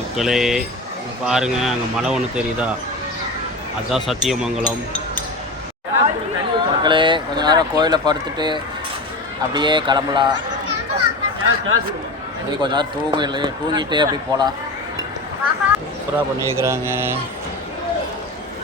மக்களே பாருங்கள், அங்கே மலை ஒன்று தெரியுதா? அதுதான் சத்தியமங்கலம். மக்களே கொஞ்ச நேரம் கோயிலில் படுத்துட்டு அப்படியே கிளம்பலாம். அப்படியே கொஞ்ச நேரம் தூங்கிட்டு அப்படி போகலாம். சூப்பராக பண்ணியிருக்கிறாங்க.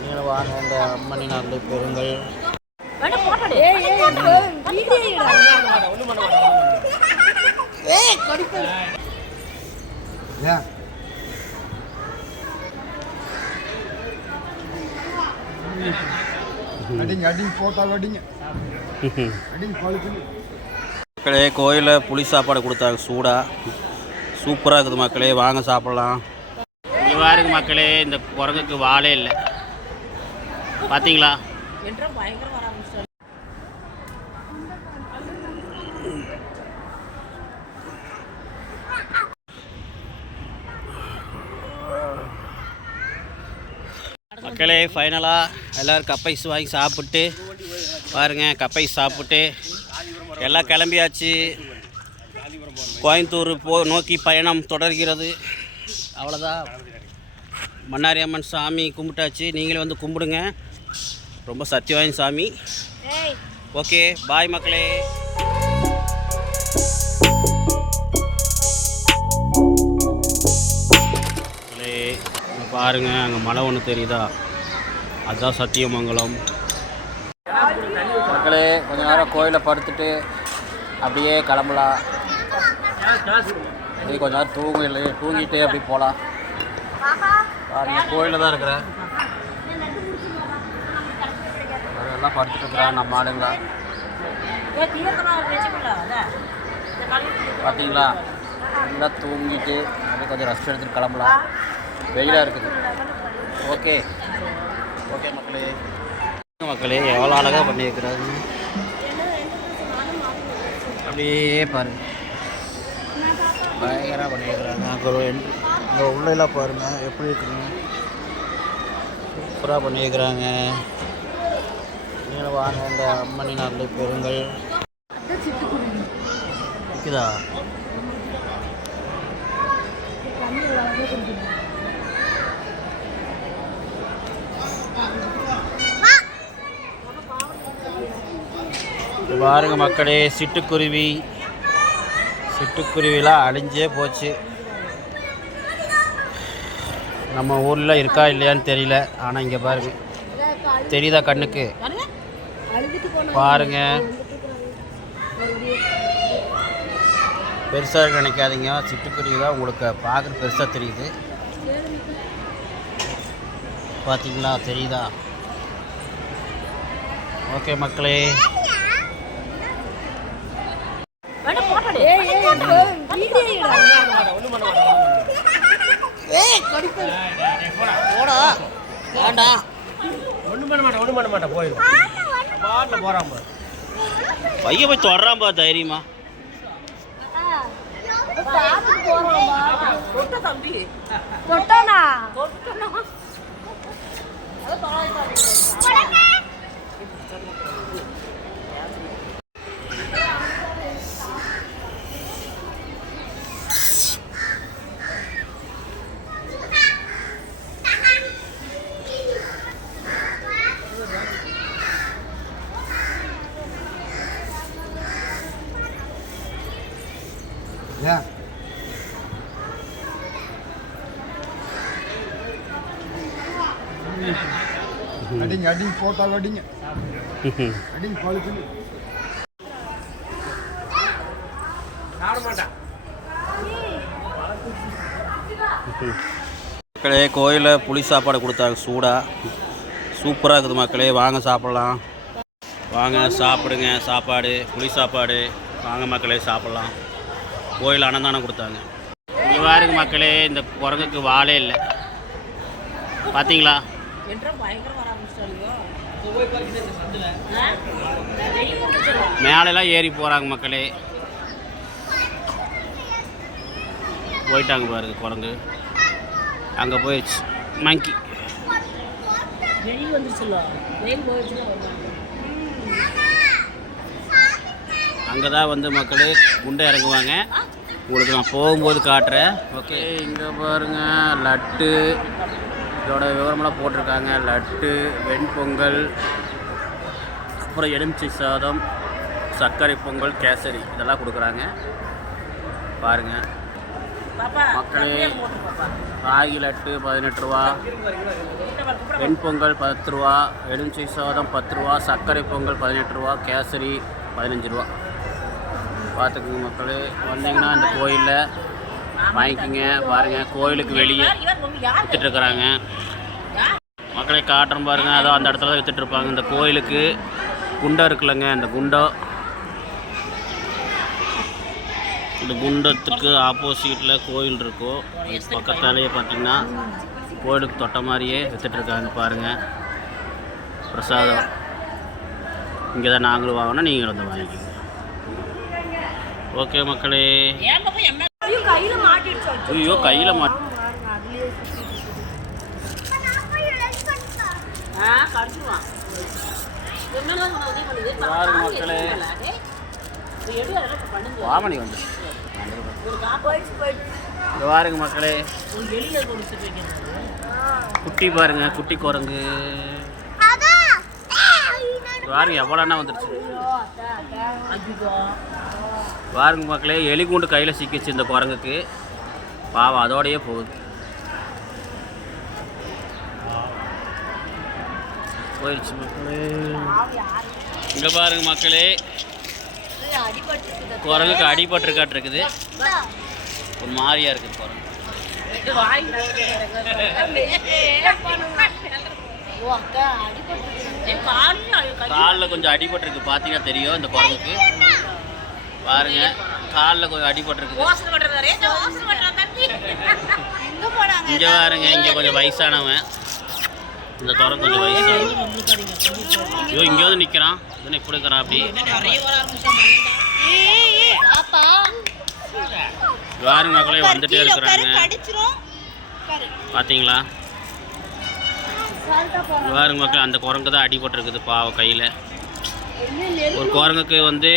நீங்கள் வாங்க, இந்த அம்மனின் அருளை பெறுங்கள். மக்களே கோயிலில் புளி சாப்பாடு கொடுத்தாங்க சூடாக. சூப்பராக இருக்குது மக்களே, வாங்க சாப்பிட்லாம். இங்கே பாருங்க மக்களே, இந்த குரங்குக்கு வாழே இல்லை பார்த்தீங்களா? மக்களே ஃபைனலாக எல்லோரும் கப்பைஸ் வாங்கி சாப்பிட்டு பாருங்கள், கப்பைஸ் சாப்பிட்டு எல்லாம் கிளம்பியாச்சு. கோயம்புத்தூர் நோக்கி பயணம் தொடர்கிறது. அவ்வளோதான். மன்னாரி அம்மன் சாமி கும்பிட்டாச்சு. நீங்களே வந்து கும்பிடுங்க, ரொம்ப சத்தியவாய்ந்த சாமி. ஓகே, பாய் மக்களே. பாருங்கள், அங்கே மலை ஒன்று தெரியுதா? அதுதான் சத்தியமங்கலம். மக்களே கொஞ்ச நேரம் கோயிலில் படுத்துட்டு அப்படியே கிளம்பலாம். அப்படியே கொஞ்ச நேரம் தூங்கிட்டு அப்படி போகலாம். பாருங்கள், கோயிலில் தான் இருக்கிறேன். எல்லாம் படுத்துட்டு இருக்கிறேன் நம்ம ஆளுங்களா. பார்த்தீங்களா? எல்லாம் தூங்கிட்டு அப்படியே கொஞ்சம் ரெஸ்ட் எடுத்துகிட்டு கிளம்பலாம். வெயிலாக இருக்குது. ஓகே மக்களே எவ்வளோ அழகாக பண்ணியிருக்கிறாரு. அப்படியே பாருங்கள், பயங்கரமாக பண்ணியிருக்கிறாங்க. அங்கே உள்ளெல்லாம் பாருங்கள் எப்படி இருக்குங்க, சூப்பராக பண்ணியிருக்கிறாங்க. நீங்கள் வாங்க, இந்த அம்மனின் அருளை பெறுங்கள். இருக்குதா? பாருங்க மக்களே, சிட்டுக்குருவிலாம் அழிஞ்சே போச்சு. நம்ம ஊரில் இருக்கா இல்லையான்னு தெரியல. ஆனால் இங்கே பாருங்க, தெரியுதா கண்ணுக்கு? பாருங்க, பெருசாக நினைக்காதீங்க. சிட்டுக்குருவி தான் உங்களுக்கு பார்க்குறது பெருசாக தெரியுது. பார்த்தீங்களா? தெரியுதா? ஓகே மக்களே. பைய போய் தொடராம்பா தைரியமா. அடிங்க போட்டால் அடிங்க பழுத்து மக்களே கோயிலில் புளி சாப்பாடு கொடுத்தாங்க சூடாக. சூப்பராக இருக்குது மக்களே, வாங்க சாப்பிட்லாம். வாங்க சாப்பிடுங்க, சாப்பாடு புளி சாப்பாடு. வாங்க மக்களே சாப்பிட்லாம். கோயில் அன்னதானம் கொடுத்தாங்க. இங்கே பாருங்க மக்களே, இந்த குரங்குக்கு வாழே இல்லை பார்த்தீங்களா? மேலெல்லாம் ஏறி போகிறாங்க மக்களே. போயிட்டாங்க பாருங்க குரங்கு. அங்கே போயிடுச்சு மங்கி. அங்கே தான் வந்து மக்களே குண்டை இறங்குவாங்க. உங்களுக்கு நான் போகும்போது காட்டுறேன். ஓகே, இங்கே பாருங்கள் லட்டு, இதோட விவரமெல்லாம் போட்டிருக்காங்க. லட்டு, வெண்பொங்கல், அப்புறம் எலுமிச்சை சாதம், சர்க்கரை பொங்கல், கேசரி இதெல்லாம் கொடுக்குறாங்க பாருங்கள் மக்களே. ராகி லட்டு 18 ரூபா, வெண்பொங்கல் 10 ரூபா, எலுமிச்சை சாதம் 10 ரூபா, சர்க்கரை பொங்கல் 18 ரூபா, கேசரி 15 ரூபா. பார்த்துக்குங்க மக்களே, வந்தீங்கன்னா இந்த கோயிலில் வாங்கிக்கிங்க. பாருங்கள் கோயிலுக்கு வெளியே விற்றுட்ருக்குறாங்க மக்களே. காட்டுறோம் பாருங்கள், அதோ அந்த இடத்துல தான் விற்றுட்ருப்பாங்க. இந்த கோயிலுக்கு குண்டம் இருக்குல்லங்க, இந்த குண்டம், இந்த குண்டத்துக்கு ஆப்போசிட்டில் கோயில் இருக்கும். பக்கத்தாலேயே பார்த்தீங்கன்னா கோயிலுக்கு தொட்ட மாதிரியே விற்றுட்ருக்காங்க பாருங்கள். பிரசாதம் இங்கே தான் நாங்களும் வாங்கினோம், நீங்களும் வந்து வாங்கிக்கிங்க. ஓகே மக்களே. ஐயோ கையில் மாட்டி பாருங்க மக்களே. வாமணி வந்து பாருங்க மக்களே, குட்டி பாருங்க, குட்டி குரங்கு பாருங்க எவ்வளோன்னா வந்துருச்சு பாருங்க மக்களே. எலி கூண்டு கையில் சிக்கிச்சு இந்த குரங்குக்கு, பாவம் அதோடையே போகுது. போயிடுச்சு மக்களே. இங்கே பாருங்க மக்களே, குரங்குக்கு அடிபட்டுருக்காட்டிருக்குது, ஒரு மாதிரியா இருக்குது குரங்கு. காலில் கொஞ்சம் அடிபட்டுருக்கு, பார்த்தீங்கன்னா தெரியும் இந்த குரங்குக்கு. பாருங்க காலில் கொஞ்சம் அடிபட்டுருக்குது. இங்கே பாருங்க, இங்கே கொஞ்சம் வயசானவன், இந்த குரங்கு கொஞ்சம் வயசானவன். ஐயோ இங்கே வந்து நிற்கிறான், இதுன்னு இப்படி இருக்கிறான். அப்படி பாருங்க மக்களே, வந்துட்டே இருக்கிறாங்க பார்த்தீங்களா. பாருங்க மக்களே, அந்த குரங்கு தான் அடிபட்டுருக்குது பாவம் கையில். ஒரு குரங்குக்கு வந்து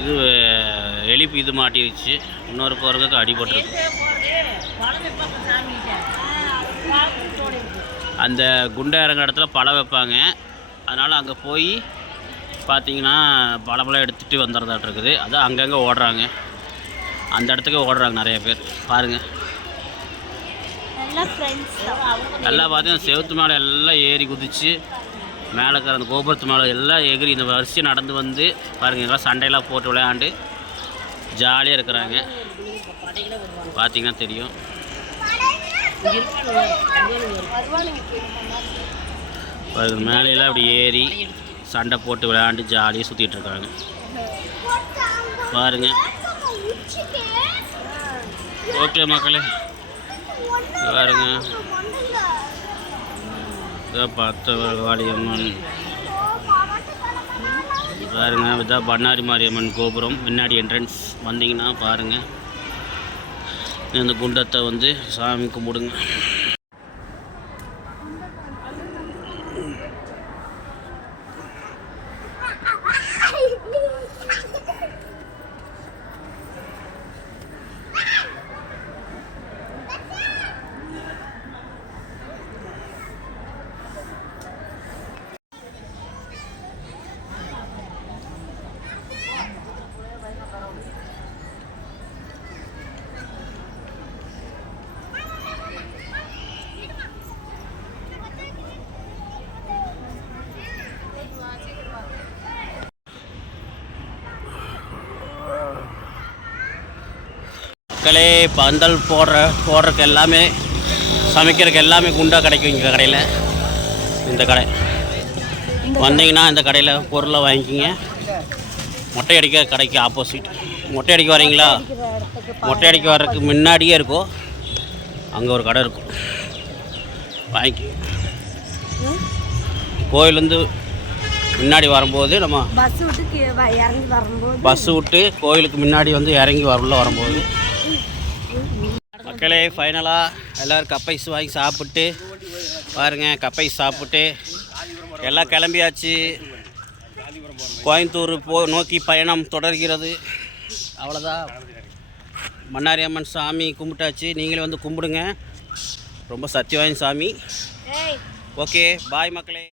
இது எலிப்பு இது மாட்டிருச்சு, இன்னொரு குரங்குக்கு அடிபட்டுருக்கு. அந்த குண்டை இறங்குற இடத்துல பழம் வைப்பாங்க, அதனால் அங்கே போய் பார்த்தீங்கன்னா பழமெல்லாம் எடுத்துகிட்டு வந்துடுறதாட்டு இருக்குது. அதான் அங்கங்கே ஓடுறாங்க, அந்த இடத்துக்கு ஓடுறாங்க நிறைய பேர் பாருங்கள். எல்லாம் பார்த்தீங்கன்னா செவத்து மேலே எல்லாம் ஏறி குதிச்சு மேலே இருக்கிற அந்த கோபுரத்து மேலே எல்லாம் எகிரி இந்த வரிசை நடந்து வந்து பாருங்கள், எல்லாம் சண்டையெல்லாம் போட்டு விளையாண்டு ஜாலியாக இருக்கிறாங்க. பார்த்தீங்கன்னா தெரியும். பாருங்கள் மேலையெல்லாம் அப்படி ஏறி சண்டை போட்டு விளையாண்டு ஜாலியாக சுற்றிட்டு இருக்காங்க பாருங்கள். ஓகே மக்களே, பாருங்க இதான் பார்த்தவாளியம்மன் பாருங்க. இதான் பண்ணாரி மாரியம்மன் கோபுரம், முன்னாடி என்ட்ரன்ஸ் வந்தீங்கன்னா பாருங்கள். இந்த குண்டத்தை வந்து சாமி கும்பிடுங்க. மக்களே, பந்தல் போடுறதுக்கு எல்லாமே, சமைக்கிறதுக்கு எல்லாமே குண்டா கிடைக்கும் இங்கே கடையில். இந்த கடை வந்தீங்கன்னா இந்த கடையில் பொருளை வாங்கிக்கிங்க. மொட்டை அடிக்க கடைக்கு ஆப்போசிட். மொட்டை அடிக்க வரீங்களா, மொட்டை அடிக்க வர்றதுக்கு முன்னாடியே இருக்கும், அங்கே ஒரு கடை இருக்கும், வாங்கிக்க. கோயிலேருந்து முன்னாடி வரும்போது நம்ம பஸ் விட்டு கோயிலுக்கு முன்னாடி வந்து இறங்கி உள்ள வரும்போது மக்களே ஃபைனலாக எல்லோரும் கப்பைஸ் வாங்கி சாப்பிட்டு பாருங்கள். கப்பைஸ் சாப்பிட்டு எல்லாம் கிளம்பியாச்சு. கோயம்புத்தூர் நோக்கி பயணம் தொடர்கிறது. அவ்வளோதான். மன்னாரி அம்மன் சாமி கும்பிட்டாச்சு. நீங்களே வந்து கும்பிடுங்க. ரொம்ப சத்தியவாயின் சாமி. ஓகே, பாய் மக்களே.